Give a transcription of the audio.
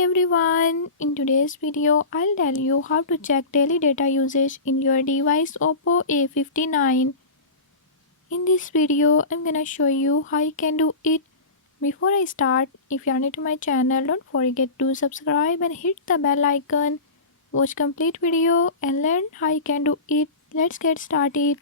everyone, in today's video I'll tell you how to check daily data usage in your device Oppo A59. In this video I'm gonna show you how you can do it. Before I start, if you are new to my channel, don't forget to subscribe and hit the bell icon. Watch complete video and learn how you can do it. Let's get started.